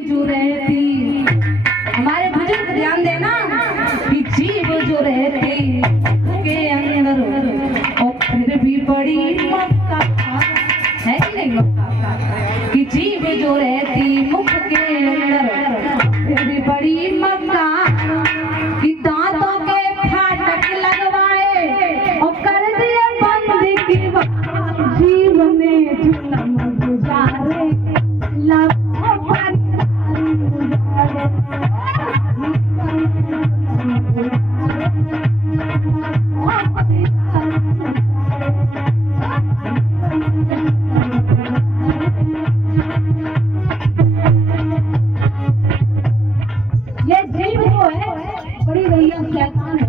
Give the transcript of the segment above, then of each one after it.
जो रहती, हमारे भजन को ध्यान देना कि जीव जो रहती के अंदर और फिर भी बड़ी मक्का है कि नहीं, मक्का कि जीव जो रहती मुख के अंदर फिर भी बड़ी मक्का कि दांतों के फाटक लगवाए और कर दिए बंद की जीव में जुलम गुजारे लाखों ये जीव जो है बड़ी रही शैतान है।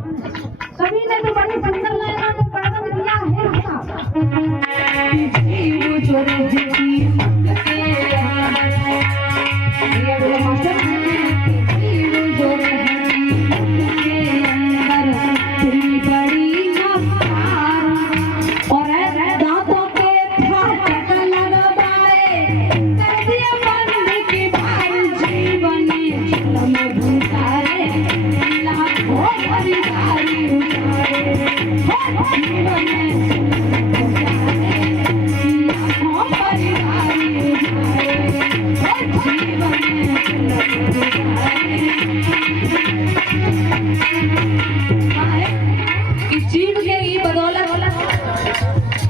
कभी ने तो बड़ी सुंदर लाइनों में वर्णन किया है इसका जीव जो रहती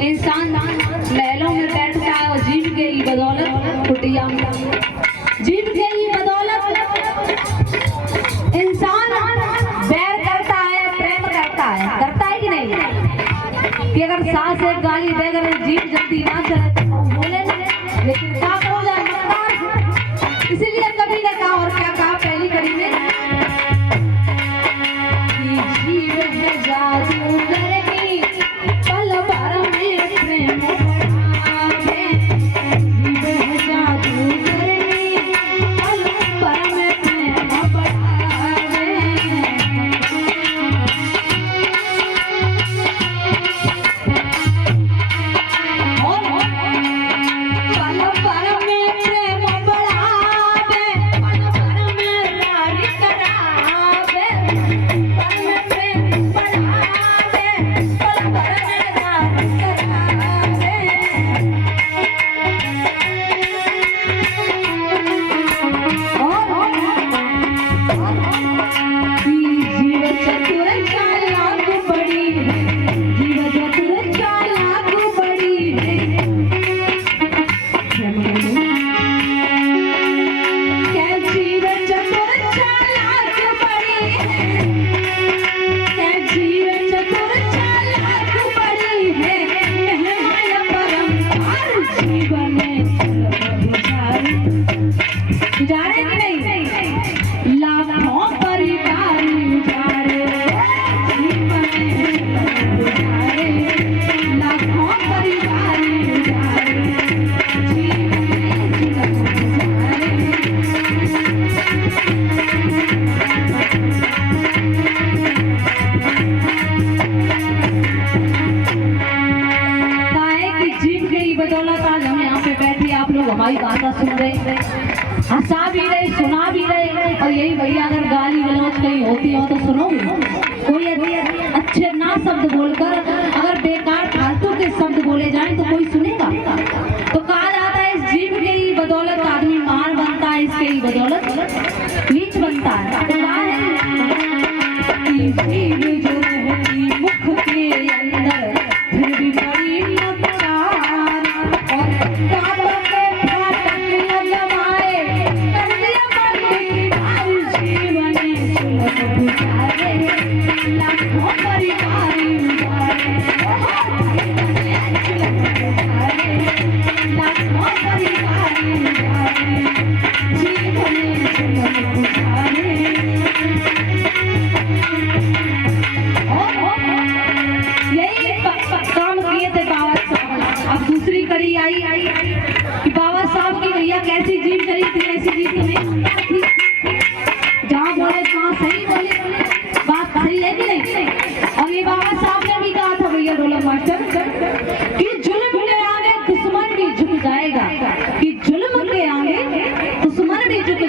इंसान महलों में बैठता है और जीव के ही बदौलत कुटिया जीव के ही बदौलत इंसान बैर करता है, प्रेम करता है कि नहीं कि अगर सास एक गाली देकर जीव जल्दी ना चले तो बोले नहीं, लेकिन क्या करो जाए मकदार। इसीलिए कभी ने कहा और क्या कहा पहली कड़ी में कि जीव है जादूगर हमारी गाना सुन रहे, हंसा भी रहे, सुना भी रहे। और यही भैया अगर गाली गलौज कहीं होती हो तो सुनोगे। कोई अच्छे ना शब्द बोलकर अगर बेकार फालतू के शब्द बोले जाएं तो कोई सुनेगा। तो कहा जाता है इस जीव के ही बदौलत आदमी महान बनता है, इसके ही बदौलत नीच बनता है। तो कहा है जीव जो रहती मुख के अंदर फिर भी बड़ी मक्कार और जीवन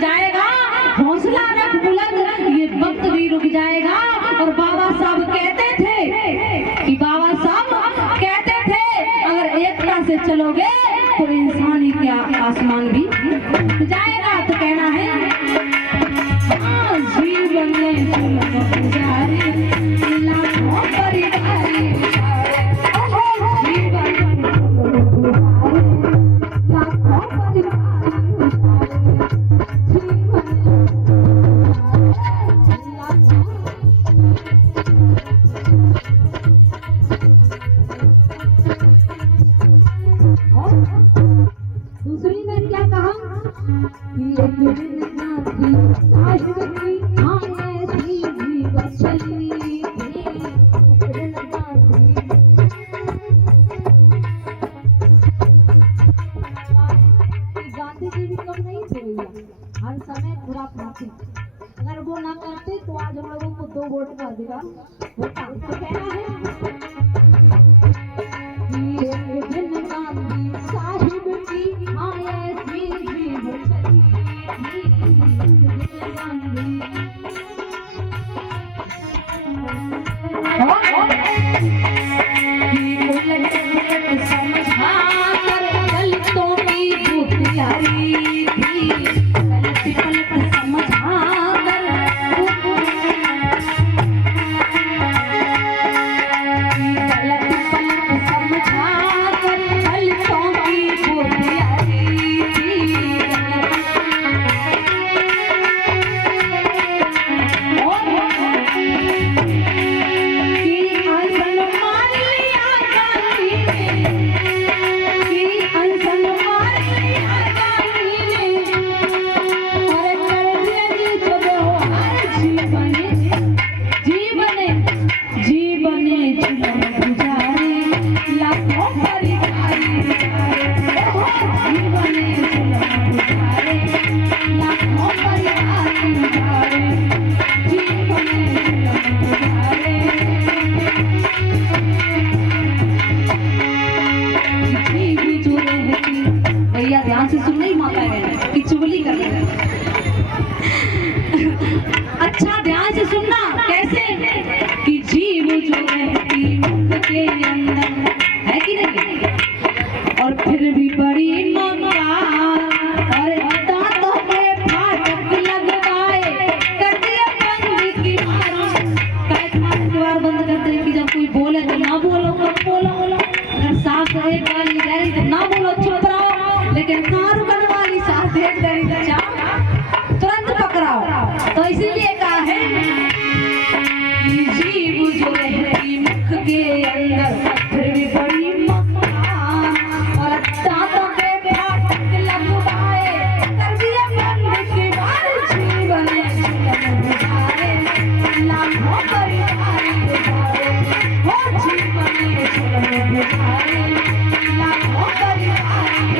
जाएगा, हौसला रख बुलंद, ये वक्त भी रुक जाएगा। और बाबा साहब कहते थे कि बाबा साहब कहते थे अगर एकता से चलोगे तो इंसान ही क्या आसमान भी जाएगा। तो कहना है जीवन में गुजारे लाखों परिवारी, दूसरी ने क्या कहा कि गांधी जी भी कम नहीं थे हर समय पूरा पाती, अगर वो ना करते तो आज हम लोगों को 2 वोट का अधिकार होता। तो कहना है ध्यान से सुन नहीं माता है कि चुगली कर रहे हैं। अच्छा ध्यान से सुनना कैसे कि जीव जो रहती मुख के अंदर है कि नहीं, और फिर भी बड़ी ममता और दांतों के फाटक लगवाए कर दिया बंद की द्वार बंद कर दे कि जब कोई बोले तो ना बोलो, मत बोलो, अगर साफ रहे गाली गैरी तो ना बोलो, चुप रहो, लेकिन कान वाली साथ एक दरी तुरंत पकड़ाओ। तो इसीलिए कहा है कि जीव जो रहती मुख के अंदर फिर भी बड़ी ममता और दांतों के फाटक लगवाए कर दिया बंद की बार, जीवन गुजारे लाखों परिवारी गुजारे, हो जीवन गुजारे लाखों परिवारी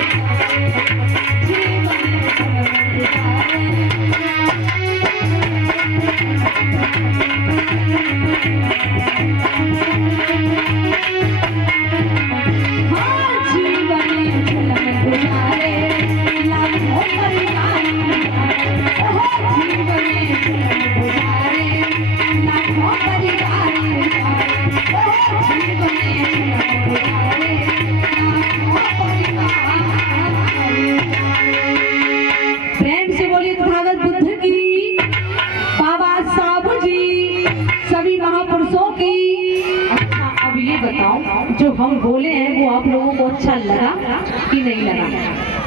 जो हम बोले हैं वो आप लोगों को अच्छा लगा कि नहीं लगा?